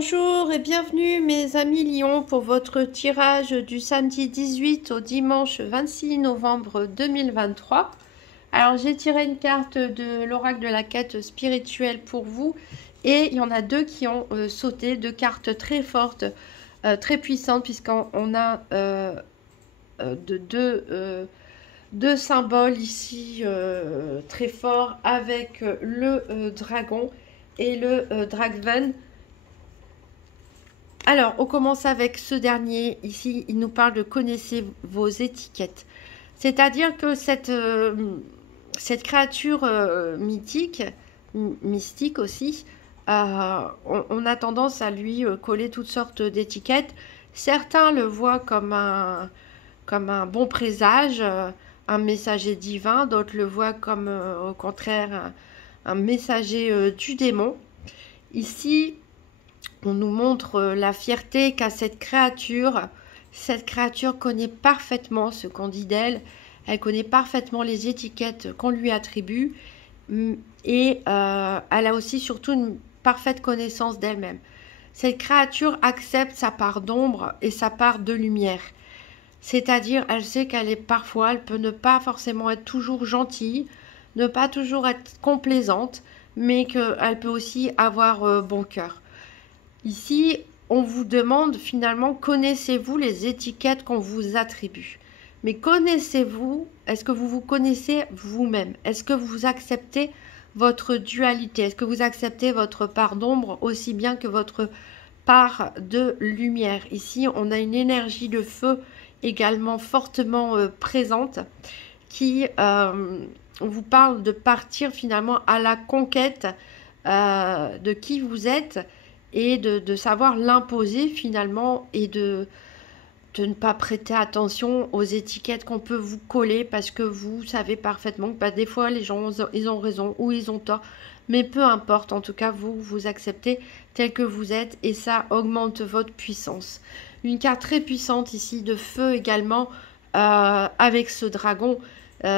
Bonjour et bienvenue mes amis Lions pour votre tirage du samedi 18 au dimanche 26 novembre 2023. Alors j'ai tiré une carte de l'oracle de la quête spirituelle pour vous et il y en a deux qui ont sauté, deux cartes très fortes, très puissantes puisqu'on a deux symboles ici très forts avec le dragon et le Dragven. Alors, on commence avec ce dernier. Ici, il nous parle de connaissez vos étiquettes. C'est-à-dire que cette créature mythique, mystique aussi, on a tendance à lui coller toutes sortes d'étiquettes. Certains le voient comme un bon présage, un messager divin. D'autres le voient comme, au contraire, un messager du démon. Ici, on nous montre la fierté qu'a cette créature. Cette créature connaît parfaitement ce qu'on dit d'elle. Elle connaît parfaitement les étiquettes qu'on lui attribue. Et elle a aussi surtout une parfaite connaissance d'elle-même. Cette créature accepte sa part d'ombre et sa part de lumière. C'est-à-dire, elle sait qu'elle peut ne pas forcément être toujours gentille, ne pas toujours être complaisante, mais qu'elle peut aussi avoir bon cœur. Ici, on vous demande finalement, connaissez-vous les étiquettes qu'on vous attribue? Mais connaissez-vous, est-ce que vous vous connaissez vous-même? Est-ce que vous acceptez votre dualité? Est-ce que vous acceptez votre part d'ombre aussi bien que votre part de lumière? Ici, on a une énergie de feu également fortement présente qui vous parle de partir finalement à la conquête de qui vous êtes et de savoir l'imposer finalement et de ne pas prêter attention aux étiquettes qu'on peut vous coller parce que vous savez parfaitement que des fois les gens ils ont raison ou ils ont tort, mais peu importe, en tout cas vous acceptez tel que vous êtes et ça augmente votre puissance. Une carte très puissante ici de feu également avec ce dragon,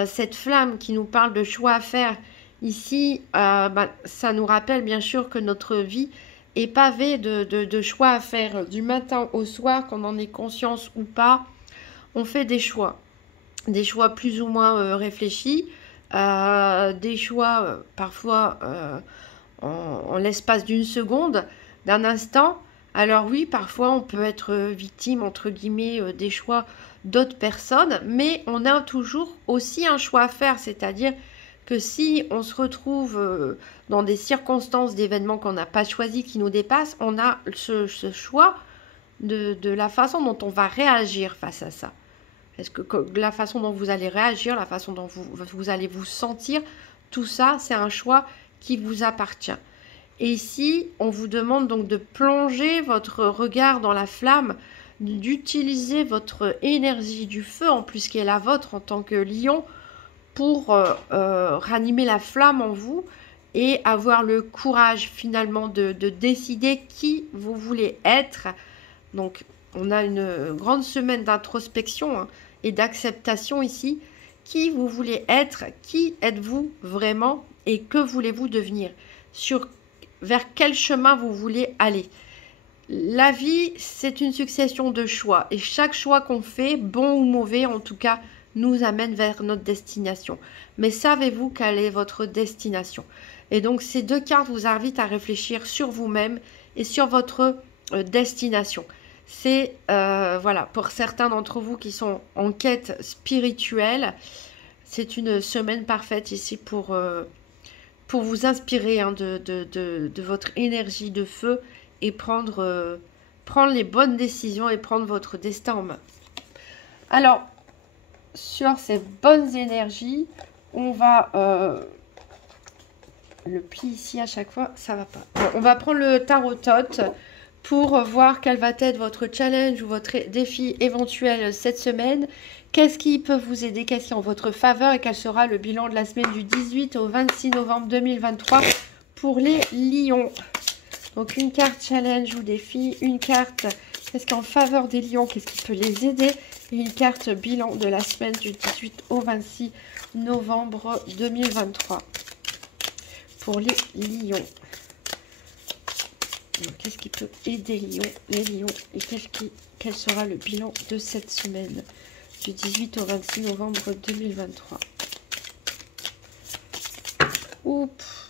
cette flamme qui nous parle de choix à faire. Ici, ça nous rappelle bien sûr que notre vie est pavée de choix à faire du matin au soir, qu'on en ait conscience ou pas. On fait des choix plus ou moins réfléchis, des choix parfois en l'espace d'une seconde, d'un instant. Alors oui, parfois on peut être victime, entre guillemets, des choix d'autres personnes, mais on a toujours aussi un choix à faire, c'est-à-dire que si on se retrouve dans des circonstances d'événements qu'on n'a pas choisis, qui nous dépassent, on a ce choix de la façon dont on va réagir face à ça. Est-ce que la façon dont vous allez réagir, la façon dont vous allez vous sentir, tout ça, c'est un choix qui vous appartient. Et ici, on vous demande donc de plonger votre regard dans la flamme, d'utiliser votre énergie du feu, en plus qui est la vôtre en tant que lion, pour ranimer la flamme en vous et avoir le courage finalement de décider qui vous voulez être. Donc, on a une grande semaine d'introspection et d'acceptation ici. Qui vous voulez être? Qui êtes-vous vraiment? Et que voulez-vous devenir? Vers quel chemin vous voulez aller? La vie, c'est une succession de choix. Et chaque choix qu'on fait, bon ou mauvais, en tout cas, nous amène vers notre destination. Mais savez-vous quelle est votre destination? Et donc, ces deux cartes vous invitent à réfléchir sur vous-même et sur votre destination. C'est, voilà, pour certains d'entre vous qui sont en quête spirituelle, c'est une semaine parfaite ici pour vous inspirer de votre énergie de feu et prendre les bonnes décisions et prendre votre destin en main. Alors, sur ces bonnes énergies, on va... le pli ici à chaque fois, ça va pas. Bon, on va prendre le tarot-tot pour voir quel va être votre challenge ou votre défi éventuel cette semaine. Qu'est-ce qui peut vous aider, qu'est-ce qui est en votre faveur et quel sera le bilan de la semaine du 18 au 26 novembre 2023 pour les lions. Donc une carte challenge ou défi, une carte qu'est-ce qui est en faveur des lions, qu'est-ce qui peut les aider et une carte bilan de la semaine du 18 au 26 novembre 2023 pour les lions. Qu'est-ce qui peut aider les lions et quel sera le bilan de cette semaine du 18 au 26 novembre 2023. Oups.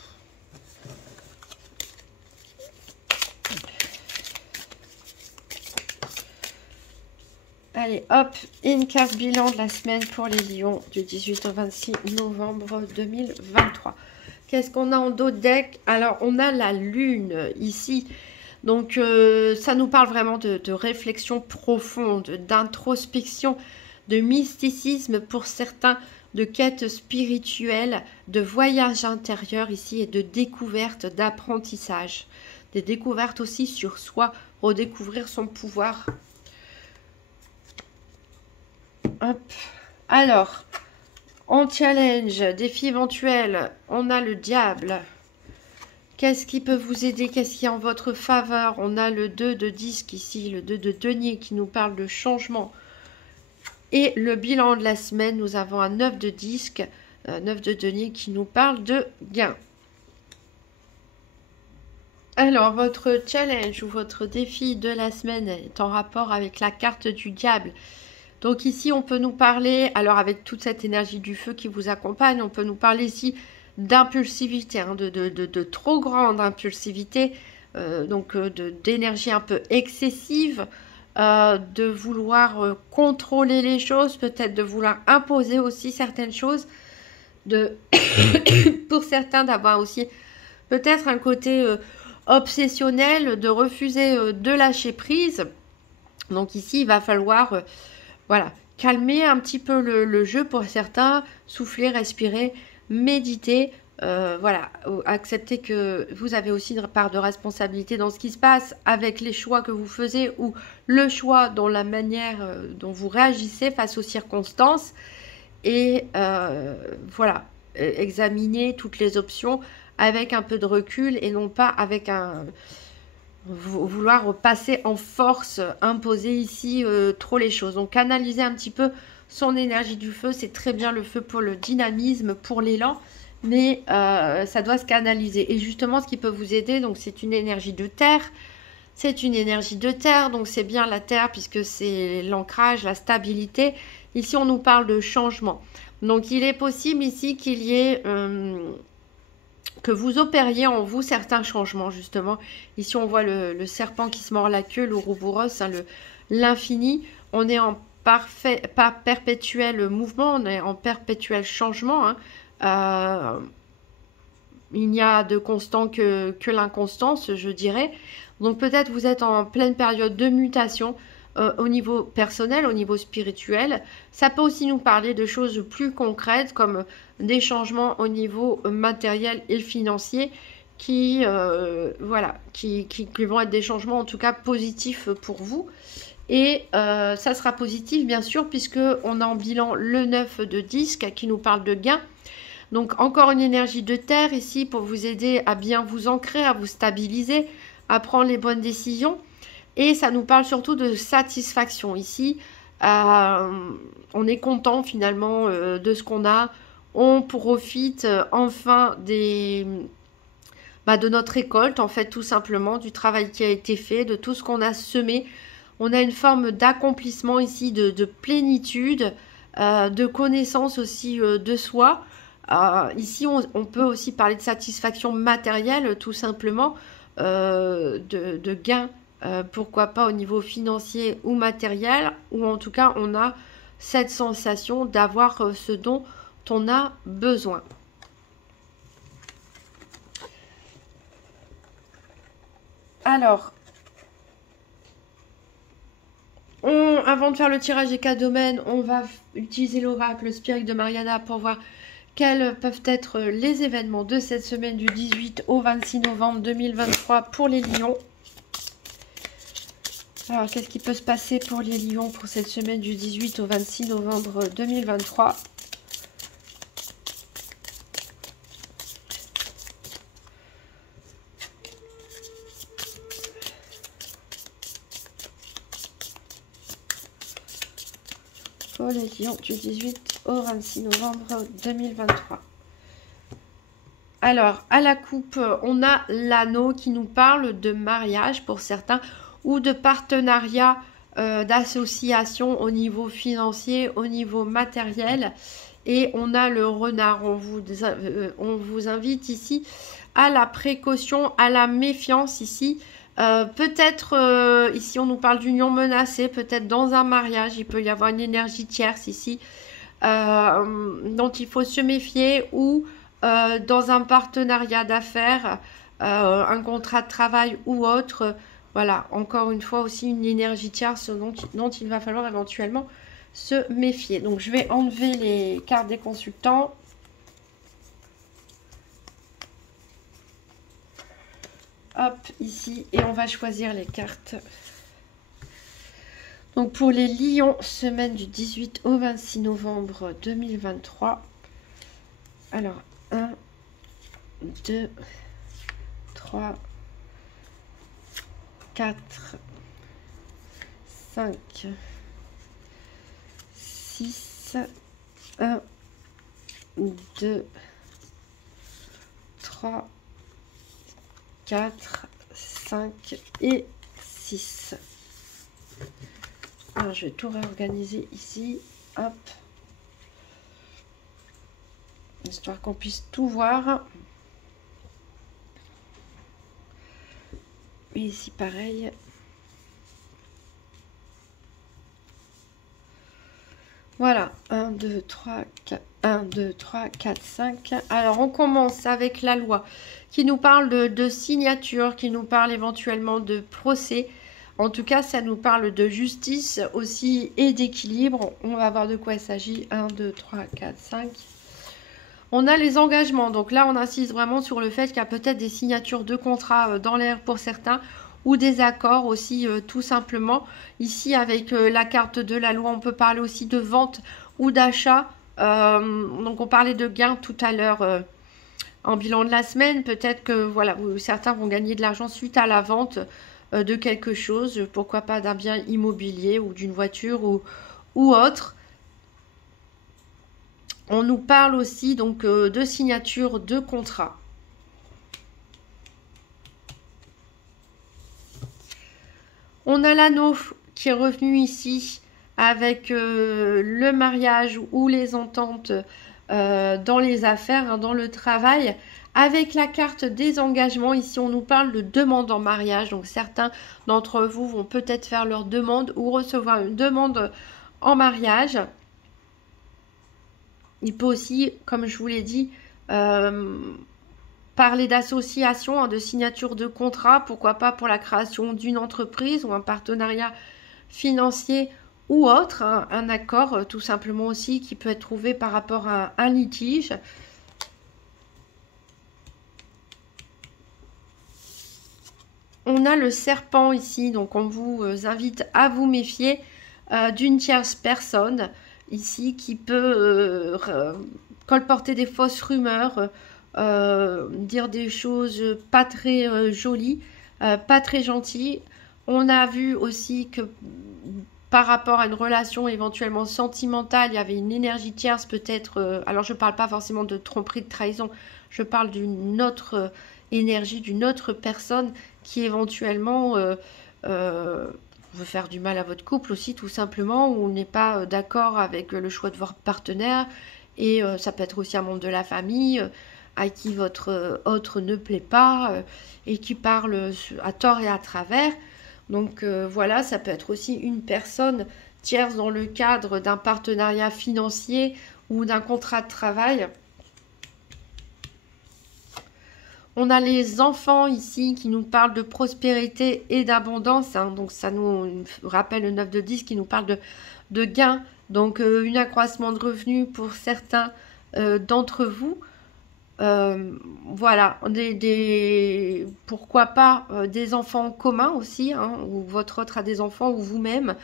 Allez, hop, une carte bilan de la semaine pour les lions du 18 au 26 novembre 2023. Qu'est-ce qu'on a en dos de deck? Alors, on a la lune ici. Donc, ça nous parle vraiment de réflexion profonde, d'introspection, de mysticisme pour certains, de quête spirituelle, de voyage intérieur ici et de découverte, d'apprentissage. Des découvertes aussi sur soi, redécouvrir son pouvoir. Hop. Alors, en challenge, défi éventuel, on a le diable. Qu'est-ce qui peut vous aider? Qu'est-ce qui est en votre faveur? On a le 2 de disque ici, le 2 de denier qui nous parle de changement. Et le bilan de la semaine, nous avons un 9 de disque, 9 de denier qui nous parle de gain. Alors, votre challenge ou votre défi de la semaine est en rapport avec la carte du diable. Donc ici, on peut nous parler, alors avec toute cette énergie du feu qui vous accompagne, on peut nous parler ici d'impulsivité, hein, de trop grande impulsivité, d'énergie un peu excessive, de vouloir contrôler les choses, peut-être de vouloir imposer aussi certaines choses, pour certains d'avoir aussi peut-être un côté obsessionnel, de refuser de lâcher prise. Donc ici, il va falloir... voilà, calmer un petit peu le jeu pour certains, souffler, respirer, méditer, voilà, accepter que vous avez aussi une part de responsabilité dans ce qui se passe avec les choix que vous faisiez ou le choix dans la manière dont vous réagissez face aux circonstances et voilà, examiner toutes les options avec un peu de recul et non pas avec vouloir passer en force, imposer ici trop les choses. Donc canaliser un petit peu son énergie du feu, c'est très bien le feu pour le dynamisme, pour l'élan, mais ça doit se canaliser. Et justement, ce qui peut vous aider, donc c'est une énergie de terre, donc c'est bien la terre puisque c'est l'ancrage, la stabilité. Ici, on nous parle de changement. Donc il est possible ici qu'il y ait... que vous opériez en vous certains changements, justement. Ici, on voit le serpent qui se mord la queue, l'Ouroboros, hein, l'infini. On est en perpétuel mouvement, on est en perpétuel changement. Hein. Il n'y a de constant que l'inconstance, je dirais. Donc peut-être vous êtes en pleine période de mutation au niveau personnel, au niveau spirituel. Ça peut aussi nous parler de choses plus concrètes comme des changements au niveau matériel et financier qui vont être des changements en tout cas positifs pour vous. Et ça sera positif bien sûr puisque on a en bilan le 9 de disque qui nous parle de gain. Donc encore une énergie de terre ici pour vous aider à bien vous ancrer, à vous stabiliser, à prendre les bonnes décisions. Et ça nous parle surtout de satisfaction. Ici, on est content finalement de ce qu'on a. On profite enfin de notre récolte, en fait, tout simplement, du travail qui a été fait, de tout ce qu'on a semé. On a une forme d'accomplissement ici, de plénitude, de connaissance aussi de soi. Ici, on peut aussi parler de satisfaction matérielle, tout simplement, de gain. Pourquoi pas au niveau financier ou matériel, ou en tout cas on a cette sensation d'avoir ce dont on a besoin. Alors, avant de faire le tirage des 4 domaines, on va utiliser l'oracle Spirit de Mariana pour voir quels peuvent être les événements de cette semaine du 18 au 26 novembre 2023 pour les lions. Alors, qu'est-ce qui peut se passer pour les lions pour cette semaine du 18 au 26 novembre 2023? Pour les lions du 18 au 26 novembre 2023. Alors, à la coupe, on a l'anneau qui nous parle de mariage pour certains ou de partenariat, d'association au niveau financier, au niveau matériel. Et on a le renard. On vous invite ici à la précaution, à la méfiance ici. Peut-être, ici on nous parle d'union menacée, peut-être dans un mariage, il peut y avoir une énergie tierce ici, dont il faut se méfier, ou dans un partenariat d'affaires, un contrat de travail ou autre. Voilà, encore une fois aussi une énergie tierce dont il va falloir éventuellement se méfier. Donc je vais enlever les cartes des consultants. Hop, ici, et on va choisir les cartes. Donc pour les lions, semaine du 18 au 26 novembre 2023. Alors, 1, 2, 3, 4, 5, 6, 1, 2, 3, 4, 5 et 6. Alors, je vais tout réorganiser ici. Hop. Histoire qu'on puisse tout voir. Et ici, pareil. Voilà. 1, 2, 3, 4. 1, 2, 3, 4, 5. Alors, on commence avec la loi qui nous parle de signature, qui nous parle éventuellement de procès. En tout cas, ça nous parle de justice aussi et d'équilibre. On va voir de quoi il s'agit. 1, 2, 3, 4, 5. On a les engagements. Donc là, on insiste vraiment sur le fait qu'il y a peut-être des signatures de contrats dans l'air pour certains, ou des accords aussi, tout simplement. Ici, avec la carte de la loi, on peut parler aussi de vente ou d'achat. Donc on parlait de gains tout à l'heure en bilan de la semaine. Peut-être que voilà, certains vont gagner de l'argent suite à la vente de quelque chose, pourquoi pas d'un bien immobilier ou d'une voiture ou autre. On nous parle aussi donc de signature de contrat. On a l'anneau qui est revenu ici avec le mariage ou les ententes dans les affaires, hein, dans le travail. Avec la carte des engagements, ici on nous parle de demande en mariage. Donc certains d'entre vous vont peut-être faire leur demande ou recevoir une demande en mariage. Il peut aussi, comme je vous l'ai dit, parler d'association, hein, de signature de contrat, pourquoi pas pour la création d'une entreprise ou un partenariat financier ou autre, hein, un accord tout simplement aussi qui peut être trouvé par rapport à un litige. On a le serpent ici, donc on vous invite à vous méfier d'une tierce personne ici qui peut colporter des fausses rumeurs, dire des choses pas très jolies, pas très gentilles. On a vu aussi que par rapport à une relation éventuellement sentimentale, il y avait une énergie tierce peut-être, alors je ne parle pas forcément de tromperie, de trahison, je parle d'une autre énergie, d'une autre personne qui éventuellement veut faire du mal à votre couple aussi, tout simplement, ou n'est pas d'accord avec le choix de votre partenaire. Et ça peut être aussi un membre de la famille à qui votre autre ne plaît pas et qui parle à tort et à travers. Donc voilà, ça peut être aussi une personne tierce dans le cadre d'un partenariat financier ou d'un contrat de travail. On a les enfants ici qui nous parlent de prospérité et d'abondance, hein. Donc ça nous rappelle le 9 de 10 qui nous parle de gains. Donc un accroissement de revenus pour certains d'entre vous. Voilà, pourquoi pas des enfants communs aussi, hein, ou votre autre a des enfants ou vous-même.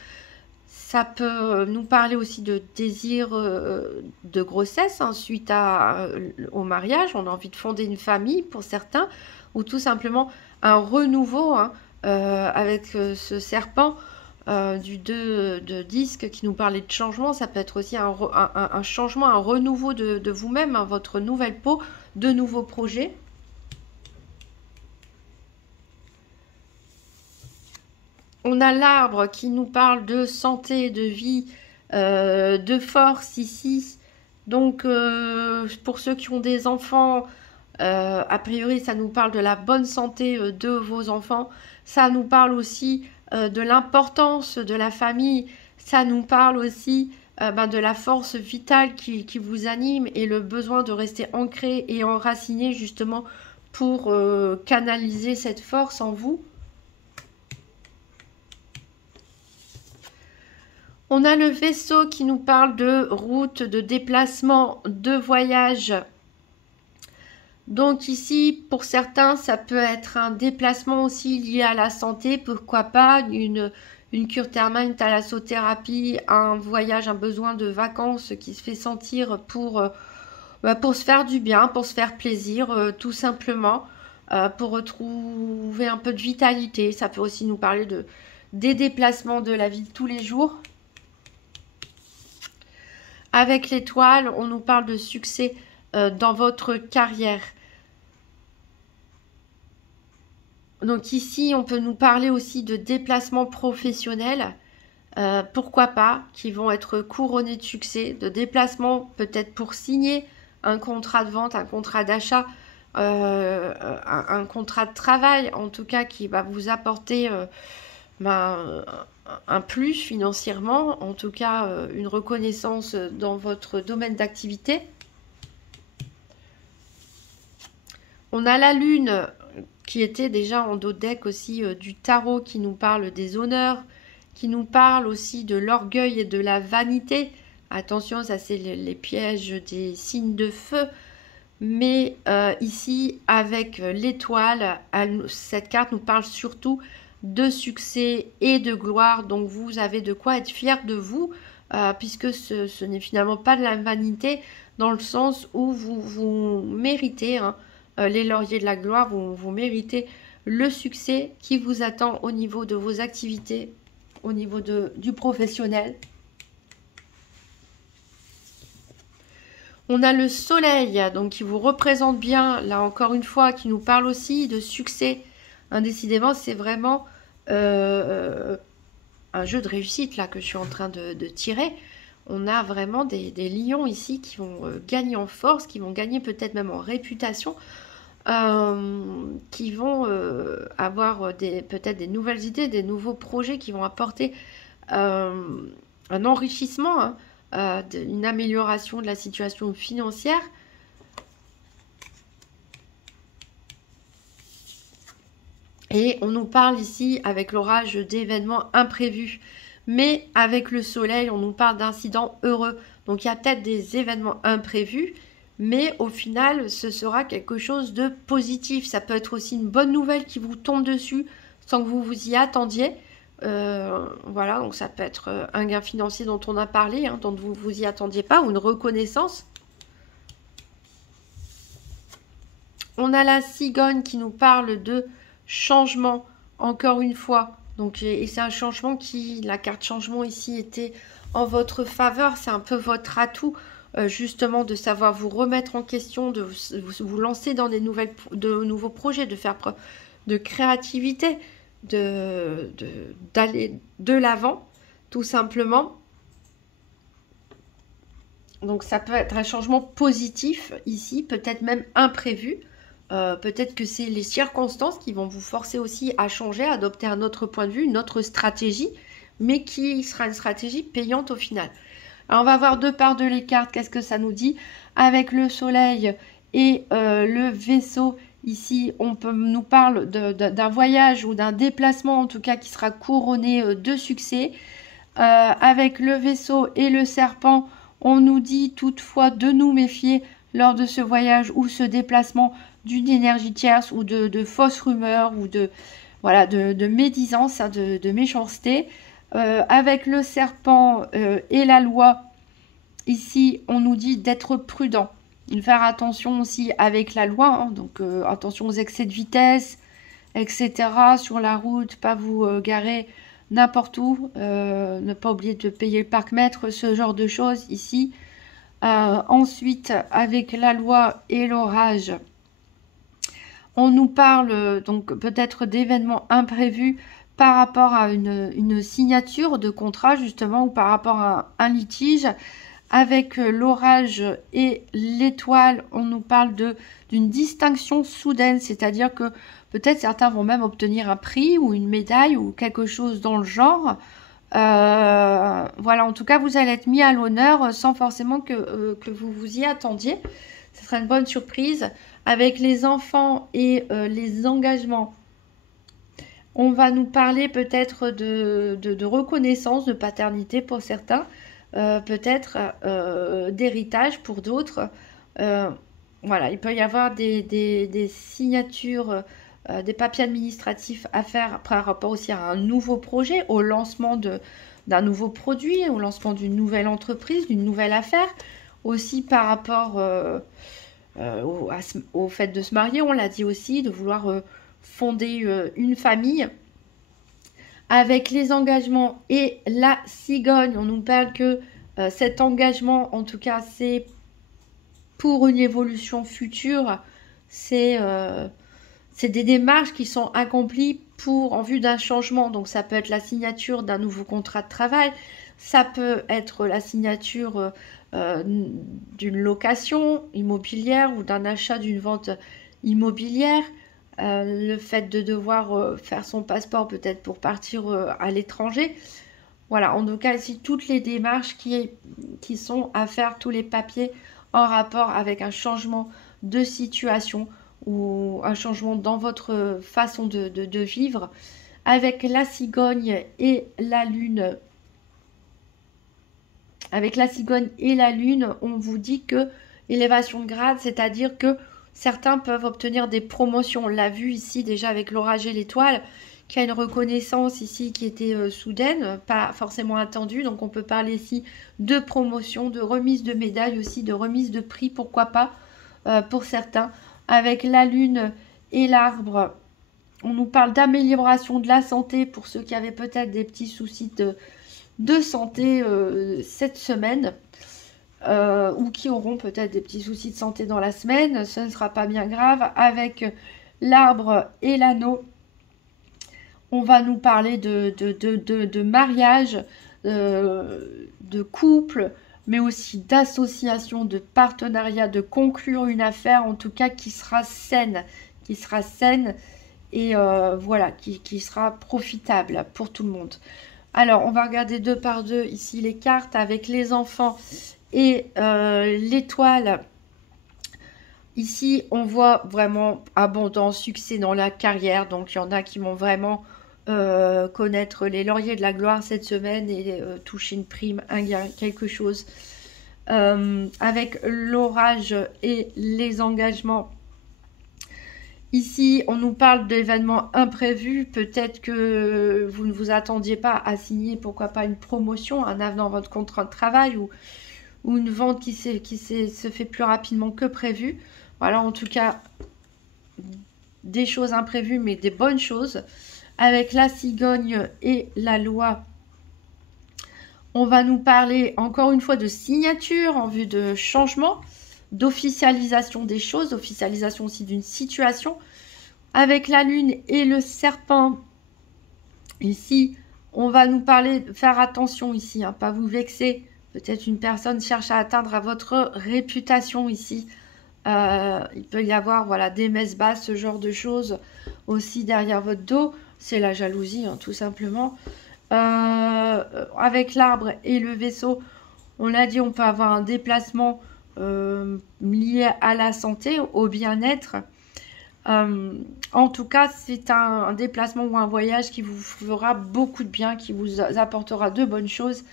Ça peut nous parler aussi de désir de grossesse, hein, suite au mariage. On a envie de fonder une famille pour certains, ou tout simplement un renouveau, hein, avec ce serpent du 2 de disque qui nous parlait de changement. Ça peut être aussi un changement, un renouveau de vous-même, hein, votre nouvelle peau, de nouveaux projets. On a l'arbre qui nous parle de santé, de vie, de force ici. Donc, pour ceux qui ont des enfants, a priori, ça nous parle de la bonne santé de vos enfants. Ça nous parle aussi de l'importance de la famille. Ça nous parle aussi de la force vitale qui vous anime et le besoin de rester ancré et enraciné justement pour canaliser cette force en vous. On a le vaisseau qui nous parle de route, de déplacement, de voyage. Donc ici, pour certains, ça peut être un déplacement aussi lié à la santé, pourquoi pas, une cure thermale, une thalassothérapie, un voyage, un besoin de vacances qui se fait sentir pour se faire du bien, pour se faire plaisir, tout simplement, pour retrouver un peu de vitalité. Ça peut aussi nous parler des déplacements de la vie de tous les jours. Avec l'étoile, on nous parle de succès dans votre carrière. Donc ici, on peut nous parler aussi de déplacements professionnels, pourquoi pas, qui vont être couronnés de succès, de déplacements peut-être pour signer un contrat de vente, un contrat d'achat, un contrat de travail, en tout cas qui va vous apporter un plus financièrement, en tout cas une reconnaissance dans votre domaine d'activité. On a la lune qui était déjà en dos de deck aussi du tarot, qui nous parle des honneurs, qui nous parle aussi de l'orgueil et de la vanité. Attention, ça c'est les pièges des signes de feu. Mais ici, avec l'étoile, cette carte nous parle surtout de succès et de gloire. Donc vous avez de quoi être fier de vous, puisque ce n'est finalement pas de la vanité, dans le sens où vous méritez les lauriers de la gloire, vous méritez le succès qui vous attend au niveau de vos activités, au niveau du professionnel. On a le soleil, donc qui vous représente bien, là encore une fois, qui nous parle aussi de succès. Décidément, c'est vraiment un jeu de réussite là que je suis en train de tirer. On a vraiment des lions ici qui vont gagner en force, qui vont gagner peut-être même en réputation, qui vont avoir peut-être des nouvelles idées, des nouveaux projets qui vont apporter un enrichissement, une amélioration de la situation financière. Et on nous parle ici avec l'orage d'événements imprévus. Mais avec le soleil, on nous parle d'incidents heureux. Donc il y a peut-être des événements imprévus, mais au final, ce sera quelque chose de positif. Ça peut être aussi une bonne nouvelle qui vous tombe dessus sans que vous vous y attendiez. Voilà, donc ça peut être un gain financier dont on a parlé, dont vous vous y attendiez pas, ou une reconnaissance. On a la cigogne qui nous parle de changement, encore une fois. Donc, et c'est un changement la carte changement ici était en votre faveur. C'est un peu votre atout, justement, de savoir vous remettre en question, de vous lancer dans de nouveaux projets, de faire preuve de créativité, d'aller de l'avant, tout simplement. Donc, ça peut être un changement positif ici, peut-être même imprévu. Peut-être que c'est les circonstances qui vont vous forcer aussi à changer, à adopter un autre point de vue, une autre stratégie, mais qui sera une stratégie payante au final. Alors on va voir de par les cartes, qu'est-ce que ça nous dit. Avec le soleil et le vaisseau, ici nous parle d'un voyage ou d'un déplacement en tout cas qui sera couronné de succès. Avec le vaisseau et le serpent, on nous dit toutefois de nous méfier lors de ce voyage ou ce déplacement d'une énergie tierce ou de fausses rumeurs ou de médisance, de méchanceté. Avec le serpent et la loi, ici on nous dit d'être prudent, de faire attention aussi avec la loi, donc attention aux excès de vitesse, etc. sur la route, pas vous garer n'importe où, ne pas oublier de payer le parc-mètre, ce genre de choses ici. Ensuite, avec la loi et l'orage, on nous parle donc peut-être d'événements imprévus par rapport à une signature de contrat justement ou par rapport à un litige. Avec l'orage et l'étoile, on nous parle d'une distinction soudaine, c'est-à-dire que peut-être certains vont même obtenir un prix ou une médaille ou quelque chose dans le genre. Voilà, en tout cas, vous allez être mis à l'honneur sans forcément que vous vous y attendiez. Ce sera une bonne surprise. Avec les enfants et les engagements, on va nous parler peut-être de reconnaissance, de paternité pour certains, peut-être d'héritage pour d'autres. Voilà, il peut y avoir des signatures, des papiers administratifs à faire par rapport aussi à un nouveau projet, au lancement d'un nouveau produit, au lancement d'une nouvelle entreprise, d'une nouvelle affaire. Aussi par rapport au fait de se marier, on l'a dit aussi, de vouloir fonder une famille. Avec les engagements et la cigogne, on nous parle que cet engagement, en tout cas, c'est pour une évolution future. C'est des démarches qui sont accomplies en vue d'un changement. Donc ça peut être la signature d'un nouveau contrat de travail, ça peut être la signature d'une location immobilière ou d'un achat d'une vente immobilière. Le fait de devoir faire son passeport peut-être pour partir à l'étranger. Voilà, en tout cas ici toutes les démarches qui sont à faire, tous les papiers en rapport avec un changement de situation ou un changement dans votre façon de vivre. Avec la cigogne et la lune, on vous dit que élévation de grade, c'est-à-dire que certains peuvent obtenir des promotions. On l'a vu ici déjà avec l'orage et l'étoile, qui a une reconnaissance ici qui était soudaine, pas forcément attendue. Donc on peut parler ici de promotion, de remise de médailles aussi, de remise de prix, pourquoi pas, pour certains. Avec la lune et l'arbre, on nous parle d'amélioration de la santé pour ceux qui avaient peut-être des petits soucis de santé cette semaine. Ou qui auront peut-être des petits soucis de santé dans la semaine, ce ne sera pas bien grave. Avec l'arbre et l'anneau, on va nous parler de mariage, de couple, mais aussi d'association, de partenariat, de conclure une affaire, en tout cas qui sera saine et voilà, qui sera profitable pour tout le monde. Alors, on va regarder deux par deux ici les cartes avec les enfants et l'étoile. Ici, on voit vraiment abondant succès dans la carrière. Donc, il y en a qui vont vraiment connaître les lauriers de la gloire cette semaine et toucher une prime, un gain, quelque chose. Avec l'orage et les engagements. Ici, on nous parle d'événements imprévus. Peut-être que vous ne vous attendiez pas à signer, pourquoi pas, une promotion, un avenant à votre contrat de travail ou une vente qui se fait plus rapidement que prévu. Voilà, en tout cas, des choses imprévues, mais des bonnes choses. Avec la cigogne et la loi, on va nous parler encore une fois de signature en vue de changement, d'officialisation des choses, d'officialisation aussi d'une situation. Avec la lune et le serpent, ici, on va nous parler, faire attention ici, hein, pas vous vexer. Peut-être une personne cherche à atteindre à votre réputation ici. Il peut y avoir voilà, des messes basses, ce genre de choses aussi derrière votre dos. C'est la jalousie, hein, tout simplement. Avec l'arbre et le vaisseau, on l'a dit, on peut avoir un déplacement lié à la santé, au bien-être. En tout cas, c'est un déplacement ou un voyage qui vous fera beaucoup de bien, qui vous apportera de bonnes choses.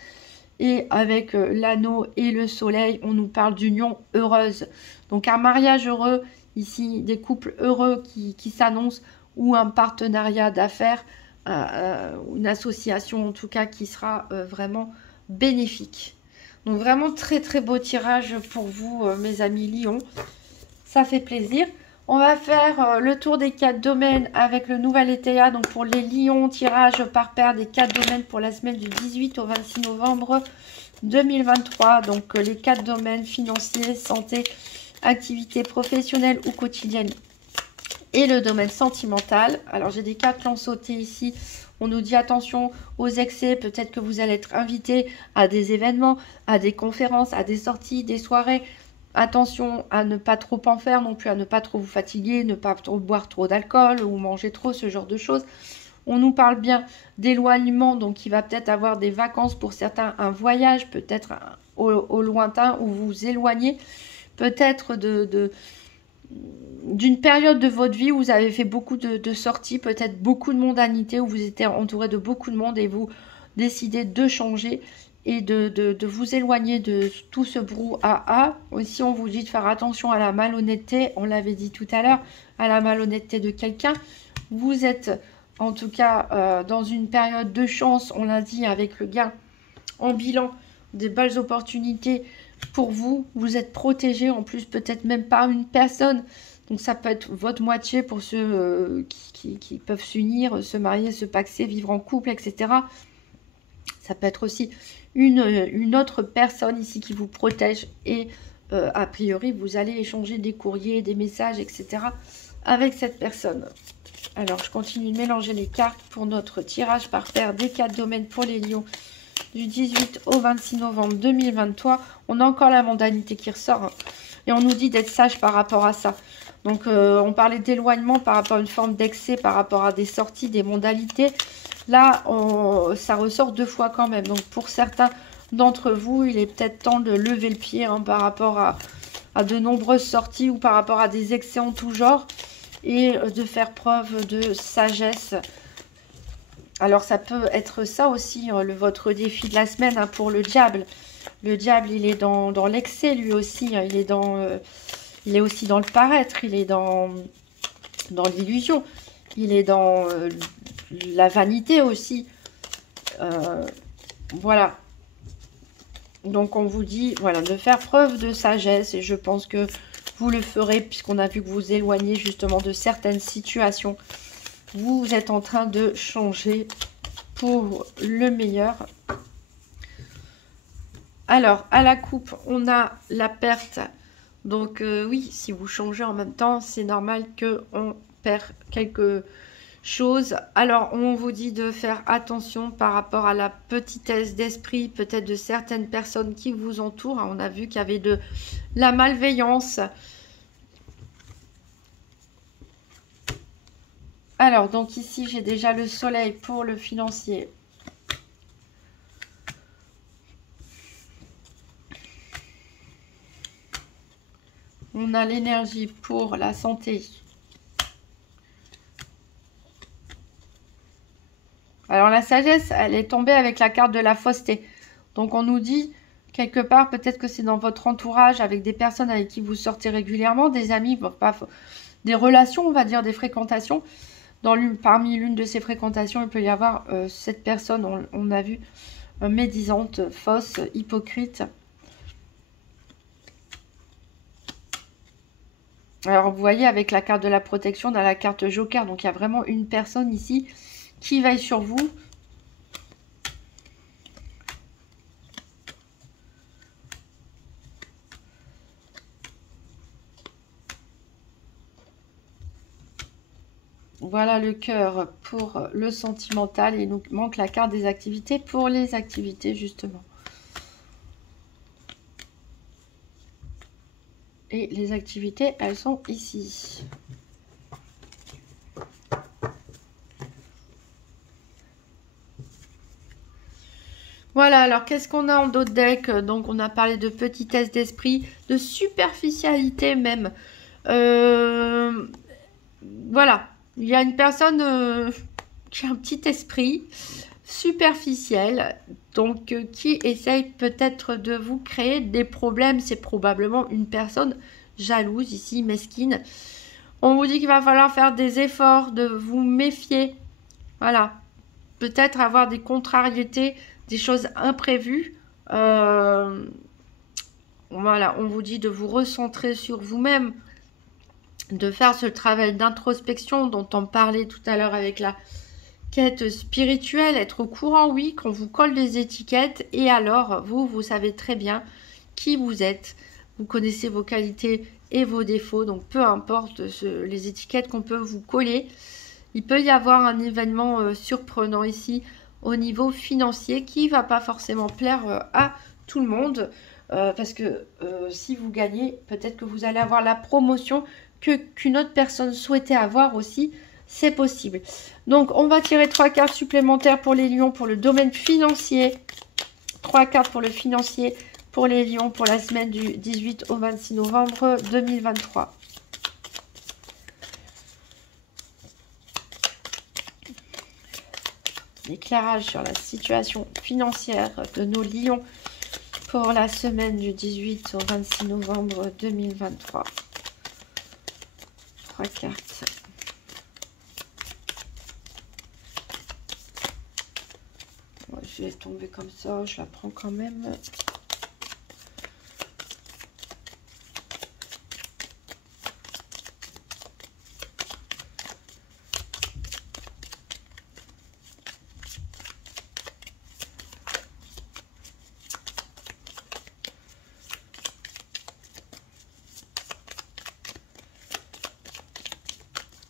Et avec l'anneau et le soleil, on nous parle d'union heureuse. Donc un mariage heureux, ici des couples heureux qui s'annoncent, ou un partenariat d'affaires, une association en tout cas qui sera vraiment bénéfique. Donc vraiment très très beau tirage pour vous mes amis Lions. Ça fait plaisir. On va faire le tour des 4 domaines avec le nouvel ETA. Donc pour les Lions, tirage par paire des 4 domaines pour la semaine du 18 au 26 novembre 2023. Donc les 4 domaines financiers, santé, activité professionnelle ou quotidienne et le domaine sentimental. Alors j'ai des cartes qui ont sauté ici. On nous dit attention aux excès, peut-être que vous allez être invité à des événements, à des conférences, à des sorties, des soirées. Attention à ne pas trop en faire non plus, à ne pas trop vous fatiguer, ne pas trop boire trop d'alcool ou manger trop, ce genre de choses. On nous parle bien d'éloignement, donc il va peut-être avoir des vacances pour certains, un voyage, peut-être au lointain où vous vous éloignez, peut-être d'une période de votre vie où vous avez fait beaucoup de sorties, peut-être beaucoup de mondanité, où vous étiez entouré de beaucoup de monde et vous décidez de changer et de vous éloigner de tout ce brouhaha. Aussi, on vous dit de faire attention à la malhonnêteté, on l'avait dit tout à l'heure, à la malhonnêteté de quelqu'un. Vous êtes en tout cas dans une période de chance, on l'a dit, avec le gain en bilan, des belles opportunités pour vous. Vous êtes protégé, en plus peut-être même par une personne. Donc ça peut être votre moitié pour ceux qui peuvent s'unir, se marier, se paxer, vivre en couple, etc. Ça peut être aussi une autre personne ici qui vous protège et a priori vous allez échanger des courriers, des messages, etc. avec cette personne. Alors je continue de mélanger les cartes pour notre tirage par paire des 4 domaines pour les lions du 18 au 26 novembre 2023. On a encore la mondanité qui ressort, hein, et on nous dit d'être sage par rapport à ça. Donc on parlait d'éloignement par rapport à une forme d'excès, par rapport à des sorties, des mondanités. Là, ça ressort 2 fois quand même. Donc pour certains d'entre vous, il est peut-être temps de lever le pied, hein, par rapport à de nombreuses sorties ou par rapport à des excès en tout genre, et de faire preuve de sagesse. Alors ça peut être ça aussi, votre défi de la semaine, hein, pour le diable. Le diable, il est dans l'excès lui aussi, hein, il est aussi dans le paraître, il est dans l'illusion, il est dans la vanité aussi. Voilà. Donc on vous dit, voilà, de faire preuve de sagesse, et je pense que vous le ferez, puisqu'on a vu que vous vous éloignez justement de certaines situations. Vous êtes en train de changer pour le meilleur. Alors, à la coupe, on a la perte. Donc oui, si vous changez en même temps, c'est normal qu'on perd quelque chose. Alors, on vous dit de faire attention par rapport à la petitesse d'esprit, peut-être de certaines personnes qui vous entourent. On a vu qu'il y avait de la malveillance. Alors, donc ici, j'ai déjà le soleil pour le financier. On a l'énergie pour la santé. Alors, la sagesse, elle est tombée avec la carte de la fausseté. Donc, on nous dit, quelque part, peut-être que c'est dans votre entourage, avec des personnes avec qui vous sortez régulièrement, des amis, des relations, on va dire, des fréquentations. Parmi l'une de ces fréquentations, il peut y avoir cette personne, on a vu, médisante, fausse, hypocrite. Alors, vous voyez, avec la carte de la protection, on a la carte Joker. Donc, il y a vraiment une personne ici qui veille sur vous. Voilà le cœur pour le sentimental. Il nous manque la carte des activités pour les activités, justement. Et les activités, elles sont ici. Voilà, alors qu'est-ce qu'on a en d'autres decks? Donc on a parlé de petitesse d'esprit, de superficialité même. Voilà, il y a une personne qui a un petit esprit superficiel, donc qui essaye peut-être de vous créer des problèmes. C'est probablement une personne jalouse ici, mesquine. On vous dit qu'il va falloir faire des efforts, de vous méfier. Voilà, peut-être avoir des contrariétés, des choses imprévues. Voilà, on vous dit de vous recentrer sur vous-même, de faire ce travail d'introspection dont on parlait tout à l'heure avec la quête spirituelle, être au courant, oui, qu'on vous colle des étiquettes et alors vous savez très bien qui vous êtes, vous connaissez vos qualités et vos défauts, donc peu importe les étiquettes qu'on peut vous coller. Il peut y avoir un événement surprenant ici au niveau financier qui va pas forcément plaire à tout le monde parce que si vous gagnez, peut-être que vous allez avoir la promotion qu'une autre personne souhaitait avoir aussi. C'est possible. Donc, on va tirer 3 cartes supplémentaires pour les lions pour le domaine financier. 3 cartes pour le financier pour les lions pour la semaine du 18 au 26 novembre 2023. L'éclairage sur la situation financière de nos lions pour la semaine du 18 au 26 novembre 2023. 3 cartes. Je laisse tomber comme ça, je la prends quand même.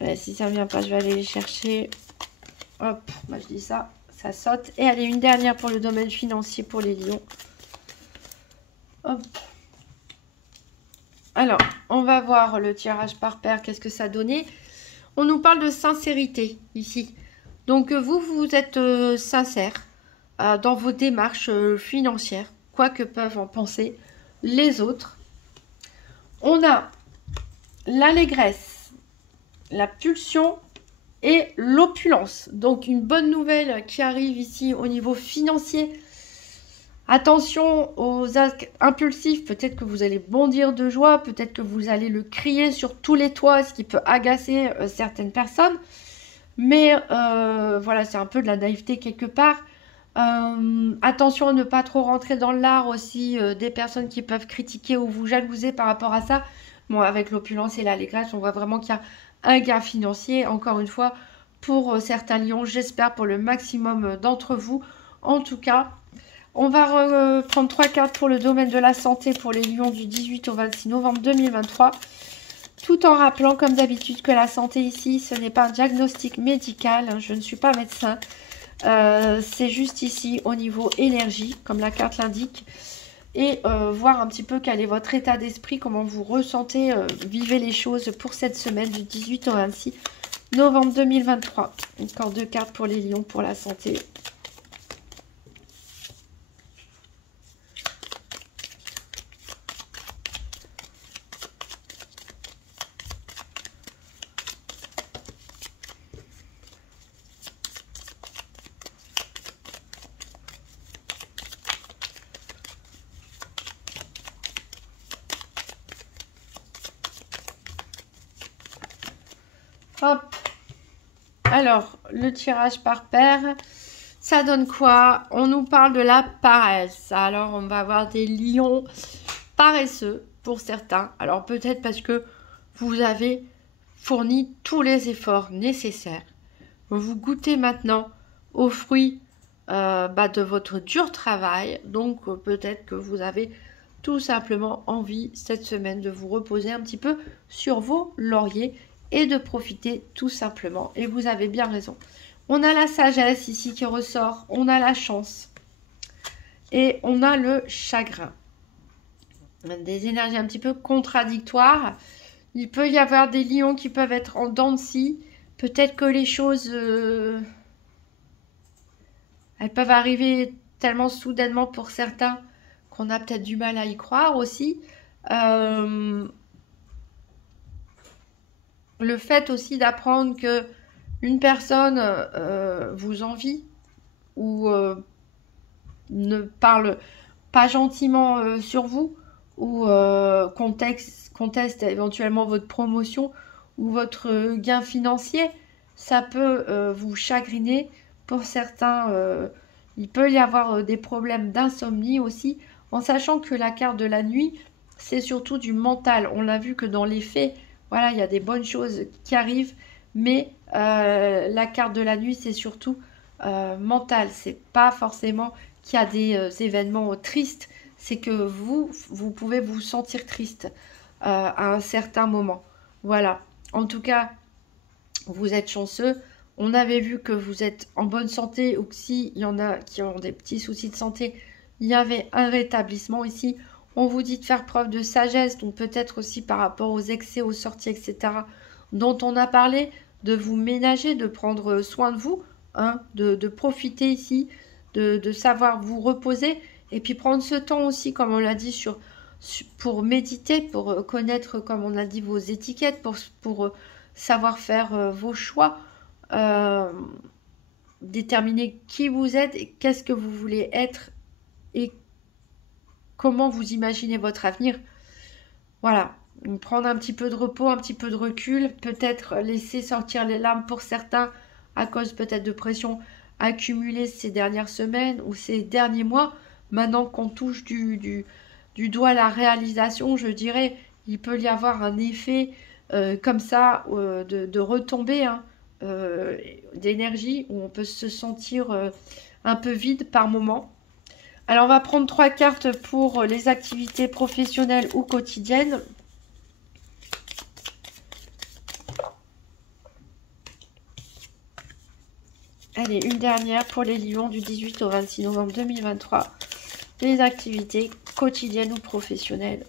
Et si ça ne vient pas, je vais aller les chercher. Hop, moi je dis ça. Ça saute. Et allez, une dernière pour le domaine financier pour les lions. Hop. Alors, on va voir le tirage par paire. Qu'est-ce que ça donnait? On nous parle de sincérité ici. Donc, vous êtes sincère dans vos démarches financières. Quoi que peuvent en penser les autres. On a l'allégresse, la pulsion et l'opulence. Donc une bonne nouvelle qui arrive ici au niveau financier. Attention aux actes impulsifs, peut-être que vous allez bondir de joie, peut-être que vous allez le crier sur tous les toits, ce qui peut agacer certaines personnes. Mais voilà, c'est un peu de la naïveté quelque part. Attention à ne pas trop rentrer dans l'art aussi des personnes qui peuvent critiquer ou vous jalouser par rapport à ça. Bon, avec l'opulence et l'allégresse, on voit vraiment qu'il y a un gain financier, encore une fois, pour certains lions, j'espère pour le maximum d'entre vous. En tout cas, on va prendre 3 cartes pour le domaine de la santé pour les lions du 18 au 26 novembre 2023. Tout en rappelant, comme d'habitude, que la santé ici, ce n'est pas un diagnostic médical. Je ne suis pas médecin. C'est juste ici au niveau énergie, comme la carte l'indique. Et voir un petit peu quel est votre état d'esprit, comment vous ressentez, vivez les choses pour cette semaine du 18 au 26 novembre 2023. Encore 2 cartes pour les lions pour la santé. Hop. Alors, le tirage par paire, ça donne quoi? On nous parle de la paresse. Alors, on va avoir des lions paresseux pour certains. Alors, peut-être parce que vous avez fourni tous les efforts nécessaires. Vous goûtez maintenant aux fruits de votre dur travail. Donc, peut-être que vous avez tout simplement envie cette semaine de vous reposer un petit peu sur vos lauriers et de profiter tout simplement. Et vous avez bien raison. On a la sagesse ici qui ressort. On a la chance. Et on a le chagrin. Des énergies un petit peu contradictoires. Il peut y avoir des lions qui peuvent être en dents de scie. Peut-être que les choses... elles peuvent arriver tellement soudainement pour certains qu'on a peut-être du mal à y croire aussi. Le fait aussi d'apprendre que une personne vous envie ou ne parle pas gentiment sur vous ou conteste éventuellement votre promotion ou votre gain financier, ça peut vous chagriner. Pour certains, il peut y avoir des problèmes d'insomnie aussi, en sachant que la carte de la nuit, c'est surtout du mental. On l'a vu que dans les faits, voilà, il y a des bonnes choses qui arrivent, mais la carte de la nuit, c'est surtout mental. C'est pas forcément qu'il y a des événements tristes, c'est que vous pouvez vous sentir triste à un certain moment. Voilà. En tout cas, vous êtes chanceux. On avait vu que vous êtes en bonne santé ou que s'il y en a qui ont des petits soucis de santé, il y avait un rétablissement ici. On vous dit de faire preuve de sagesse, donc peut-être aussi par rapport aux excès, aux sorties, etc., dont on a parlé, de vous ménager, de prendre soin de vous, hein, de profiter ici, de savoir vous reposer, et puis prendre ce temps aussi, comme on l'a dit, pour méditer, pour connaître, comme on a dit, vos étiquettes, pour savoir faire vos choix, euh, déterminer qui vous êtes et qu'est-ce que vous voulez être et comment vous imaginez votre avenir. Voilà, prendre un petit peu de repos, un petit peu de recul, peut-être laisser sortir les larmes pour certains à cause peut-être de pression accumulée ces dernières semaines ou ces derniers mois. Maintenant qu'on touche du doigt la réalisation, je dirais, il peut y avoir un effet comme ça de retombée, hein, d'énergie où on peut se sentir un peu vide par moment. Alors, on va prendre 3 cartes pour les activités professionnelles ou quotidiennes. Allez, une dernière pour les lions du 18 au 26 novembre 2023. Les activités quotidiennes ou professionnelles.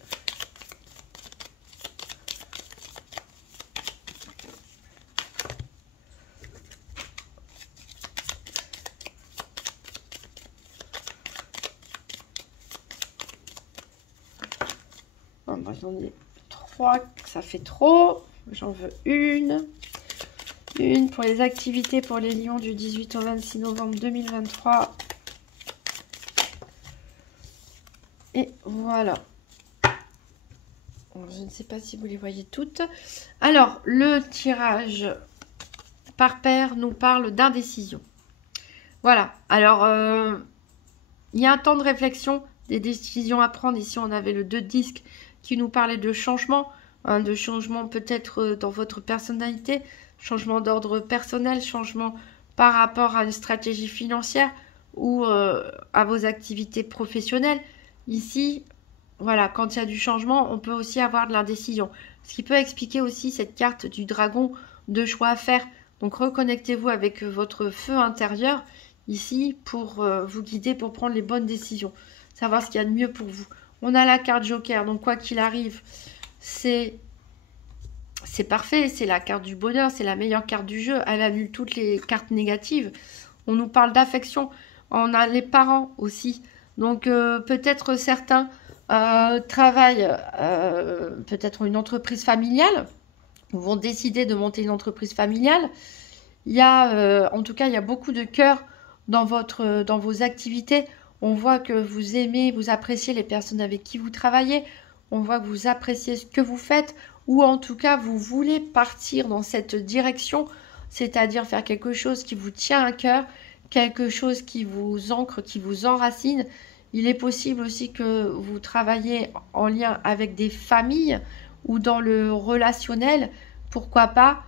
Moi, j'en ai 3, ça fait trop. J'en veux une. Une pour les activités pour les lions du 18 au 26 novembre 2023. Et voilà. Je ne sais pas si vous les voyez toutes. Alors, le tirage par paire nous parle d'indécision. Voilà. Alors, il y a un temps de réflexion, des décisions à prendre. Ici, on avait le 2 de disque qui nous parlait de changement. De changement peut-être dans votre personnalité, changement d'ordre personnel, changement par rapport à une stratégie financière ou à vos activités professionnelles. Ici, voilà, quand il y a du changement, on peut aussi avoir de l'indécision. Ce qui peut expliquer aussi cette carte du dragon de choix à faire. Donc reconnectez-vous avec votre feu intérieur ici pour vous guider, pour prendre les bonnes décisions. Savoir ce qu'il y a de mieux pour vous. On a la carte Joker, donc quoi qu'il arrive, c'est parfait, c'est la carte du bonheur, c'est la meilleure carte du jeu, elle annule toutes les cartes négatives. On nous parle d'affection, on a les parents aussi. Donc peut-être certains travaillent, peut-être une entreprise familiale, ou vont décider de monter une entreprise familiale. Il y a, en tout cas, il y a beaucoup de cœur dans vos activités. On voit que vous aimez, vous appréciez les personnes avec qui vous travaillez. On voit que vous appréciez ce que vous faites. Ou en tout cas, vous voulez partir dans cette direction. C'est-à-dire faire quelque chose qui vous tient à cœur. Quelque chose qui vous ancre, qui vous enracine. Il est possible aussi que vous travaillez en lien avec des familles ou dans le relationnel. Pourquoi pas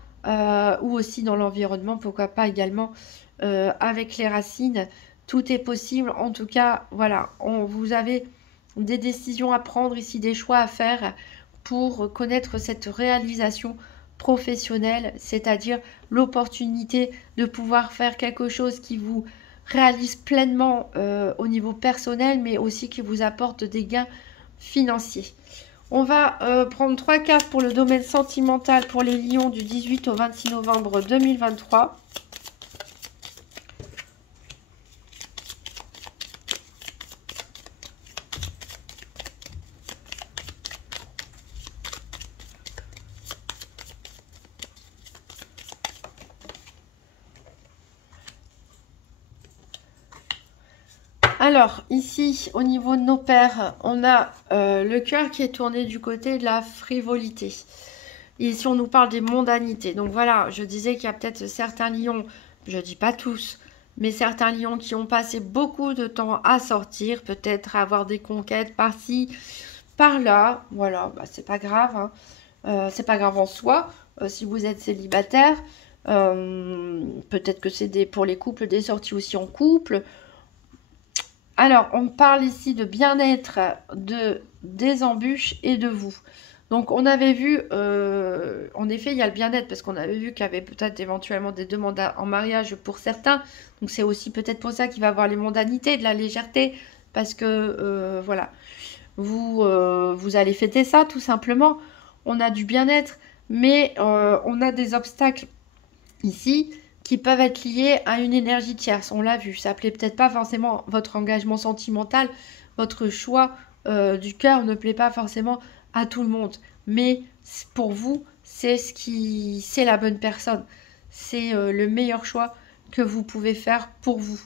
ou aussi dans l'environnement, pourquoi pas également avec les racines. Tout est possible. En tout cas, voilà, vous avez des décisions à prendre ici, des choix à faire pour connaître cette réalisation professionnelle, c'est-à-dire l'opportunité de pouvoir faire quelque chose qui vous réalise pleinement au niveau personnel, mais aussi qui vous apporte des gains financiers. On va prendre 3 cartes pour le domaine sentimental pour les lions du 18 au 26 novembre 2023. Alors, ici, au niveau de nos pères, on a le cœur qui est tourné du côté de la frivolité. Ici, on nous parle des mondanités. Donc voilà, je disais qu'il y a peut-être certains lions, je dis pas tous, mais certains lions qui ont passé beaucoup de temps à sortir, peut-être à avoir des conquêtes par-ci, par-là. Voilà, bah, c'est pas grave, hein. C'est pas grave en soi, si vous êtes célibataire. Peut-être que c'est pour les couples, des sorties aussi en couple. Alors, on parle ici de bien-être, des embûches et de vous. Donc, on avait vu, en effet, il y a le bien-être, parce qu'on avait vu qu'il y avait peut-être éventuellement des demandes en mariage pour certains. Donc, c'est aussi peut-être pour ça qu'il va y avoir les mondanités, de la légèreté, parce que, voilà, vous allez fêter ça, tout simplement. On a du bien-être, mais on a des obstacles ici qui peuvent être liés à une énergie tierce. On l'a vu, ça plaît peut-être pas forcément votre engagement sentimental, votre choix du cœur ne plaît pas forcément à tout le monde. Mais pour vous, c'est la bonne personne. C'est le meilleur choix que vous pouvez faire pour vous.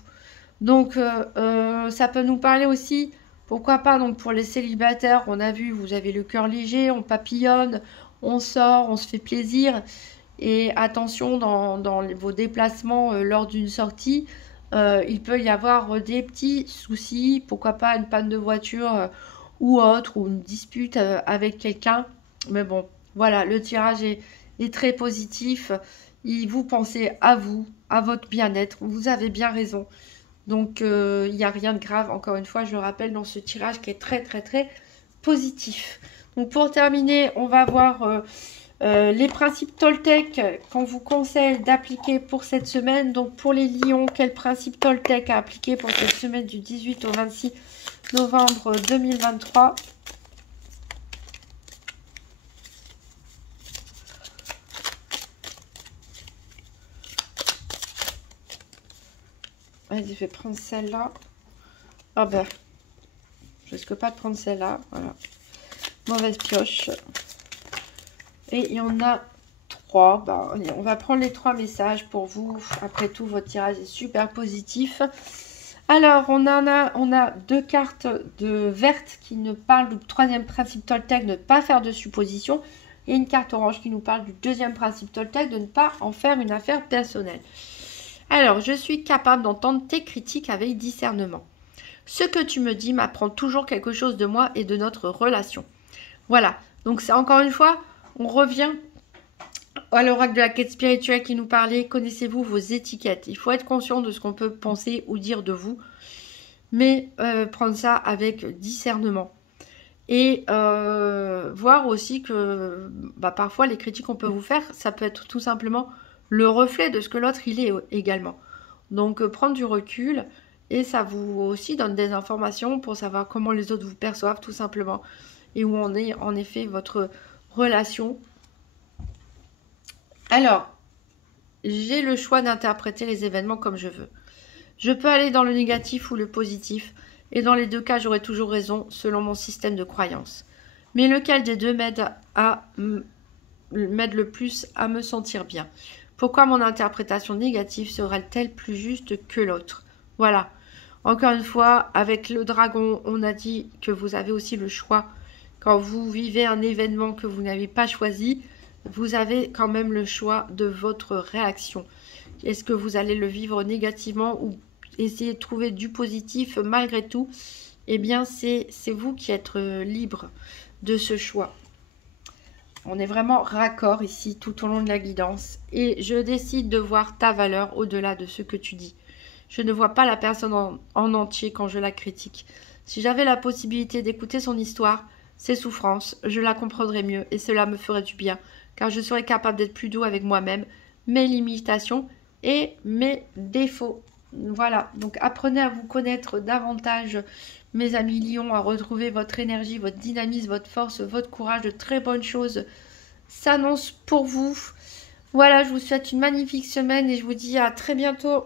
Donc ça peut nous parler aussi, pourquoi pas, donc pour les célibataires, on a vu, vous avez le cœur léger, on papillonne, on sort, on se fait plaisir. Et attention dans vos déplacements lors d'une sortie, il peut y avoir des petits soucis, pourquoi pas une panne de voiture ou autre, ou une dispute avec quelqu'un. Mais bon, voilà, le tirage est très positif. Vous pensez à vous, à votre bien-être. Vous avez bien raison. Donc, il n'y a rien de grave, encore une fois, je le rappelle, dans ce tirage qui est très, très, très positif. Donc, pour terminer, on va voir les principes Toltec qu'on vous conseille d'appliquer pour cette semaine. Donc, pour les lions, quel principe Toltec à appliquer pour cette semaine du 18 au 26 novembre 2023 ? Vas-y, je vais prendre celle-là. Ah ben, je risque pas de prendre celle-là. Voilà. Mauvaise pioche. Et il y en a 3. Bah, on va prendre les 3 messages pour vous. Après tout, votre tirage est super positif. Alors, on a 2 cartes vertes qui nous parlent du 3e principe Toltec, de ne pas faire de suppositions. Et une carte orange qui nous parle du 2e principe Toltec, de ne pas en faire une affaire personnelle. Alors, je suis capable d'entendre tes critiques avec discernement. Ce que tu me dis m'apprend toujours quelque chose de moi et de notre relation. Voilà, donc c'est encore une fois, on revient à l'oracle de la quête spirituelle qui nous parlait. Connaissez-vous vos étiquettes? Il faut être conscient de ce qu'on peut penser ou dire de vous, mais prendre ça avec discernement. Et voir aussi que parfois les critiques qu'on peut vous faire, ça peut être tout simplement le reflet de ce que l'autre il est également. Donc prendre du recul, et ça vous aussi donne des informations pour savoir comment les autres vous perçoivent tout simplement, et où en est en effet votre relation. Alors, j'ai le choix d'interpréter les événements comme je veux. Je peux aller dans le négatif ou le positif, et dans les deux cas, j'aurai toujours raison selon mon système de croyance. Mais lequel des deux m'aide le plus à me sentir bien? Pourquoi mon interprétation négative sera-t-elle plus juste que l'autre? Voilà. Encore une fois, avec le dragon, on a dit que vous avez aussi le choix. Quand vous vivez un événement que vous n'avez pas choisi, vous avez quand même le choix de votre réaction. Est-ce que vous allez le vivre négativement ou essayer de trouver du positif malgré tout? Eh bien, c'est vous qui êtes libre de ce choix. On est vraiment raccord ici tout au long de la guidance. Et je décide de voir ta valeur au-delà de ce que tu dis. Je ne vois pas la personne en entier quand je la critique. Si j'avais la possibilité d'écouter son histoire, ses souffrances, je la comprendrais mieux et cela me ferait du bien, car je serais capable d'être plus doux avec moi-même, mes limitations et mes défauts. Voilà, donc apprenez à vous connaître davantage, mes amis lions, à retrouver votre énergie, votre dynamisme, votre force, votre courage. De très bonnes choses s'annoncent pour vous. Voilà, je vous souhaite une magnifique semaine et je vous dis à très bientôt.